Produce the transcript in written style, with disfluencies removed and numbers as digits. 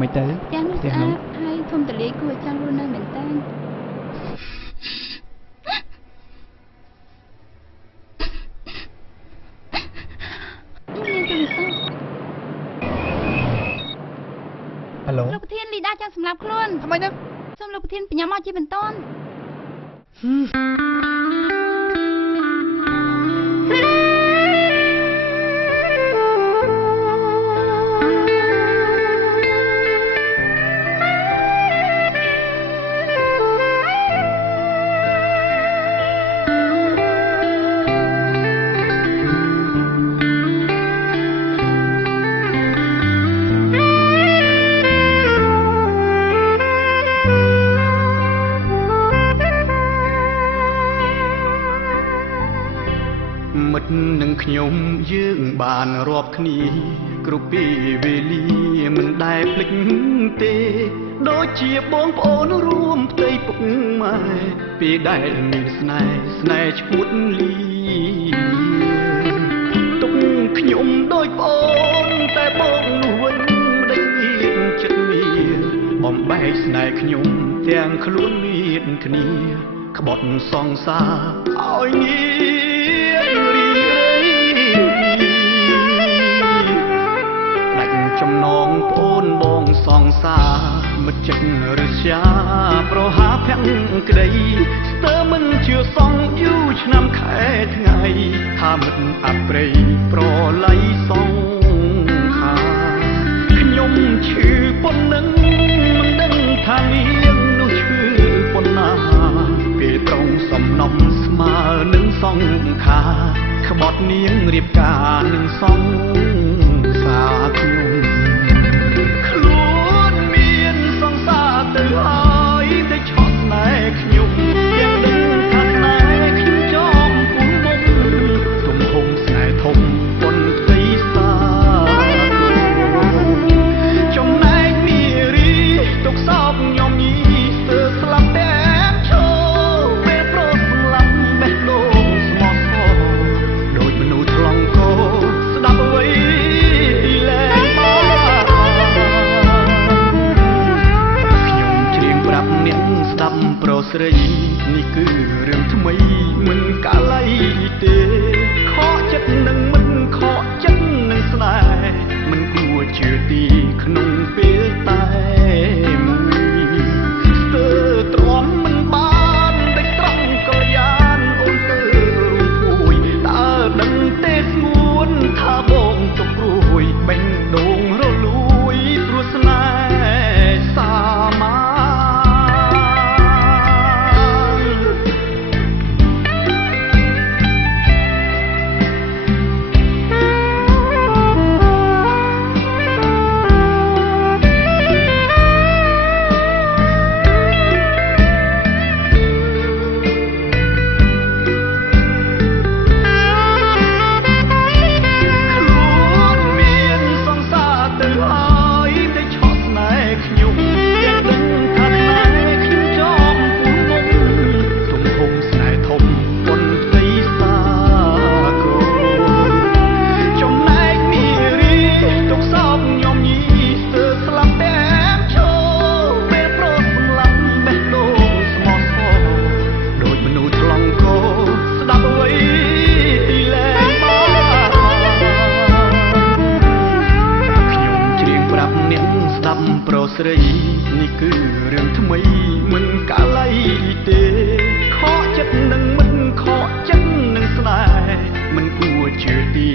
មិនទៅទាំងនេះស្អាតហើយធំតលាយគួរចង់រស់នៅមែនតើហៅឡូលោកប្រធានលីដាចង់សម្លាប់ខ្លួនថ្មីទៅសូមលោកប្រធានបញ្ញាមកជាបន្តនឹងខ្ញុំយើងបានរាប់គ្នាគ្រប់ពេលវេលាមិនដែលភ្លេចទេដូចជាបងប្អូនរួមផ្ទៃពុកម៉ែពេលដែលមានស្នេហ៍ឈួតលីទុកខ្ញុំដូចប្អូនតែបងនោះវិញដេញមានចិត្តមានបំបែកស្នេហ៍ខ្ញុំទាំងខ្លួនមានគ្នាក្បត់សងសារឲ្យងាចំណងប្អូនបងសងសារមិត្តចិត្តរស្យាប្រហាភក្តីស្ទើរមិនជឿសងយូរឆ្នាំខែថ្ងៃថាមិត្តអប្រ័យប្រឡ័យសងខាខ្ញុំឈឺប៉ុណ្ណឹងមិនដឹងថានាងនោះឈឺប៉ុណ្ណាពេលត្រង់សំណុំស្មើនឹងសងខាក្បត់នាងរៀបការនឹងសងសាខ្ញុំខ្លួនមានសង្សារទៅហើយតែឆក់ស្នេហ៍ខ្ញុំយ៉ាងដឹងថាស្នេហ៍ខ្ញុំចំពុំមុំទំហំស្នេហ៍ធំប៉ុនផ្ទៃសាចំណែកនារីទុកសោកខ្ញុំញីស្ទើរស្លាប់តែឈោពេលប្រស្លាប់បេះដូងស្មោះសរដូចមនុស្សថ្លង់កោស្ដាប់អ្វីស្ដាប់ប្រុសស្រីនេះគឺរឿងថ្មីមិនកាល័យទេខកចិត្តនឹងមិនខកចិត្តនឹងស្នេហ៍មិនគួរជឿទីក្នុងពេលតែមួយស្ទើរទ្រាំមិនបានតែត្រង់កល្យានអូនទៅរួមពួយតើដឹងទេស្ងួនថាបងទុកព្រួយបេះដូងរលួយព្រោះស្នេហ៍សាមាប្រុសស្រីនេះគឺរឿងថ្មីមិនកាល័យទេខកចិត្តនឹងមិនខកចិត្តនឹងស្នេហ៍មិនគួរជឿទី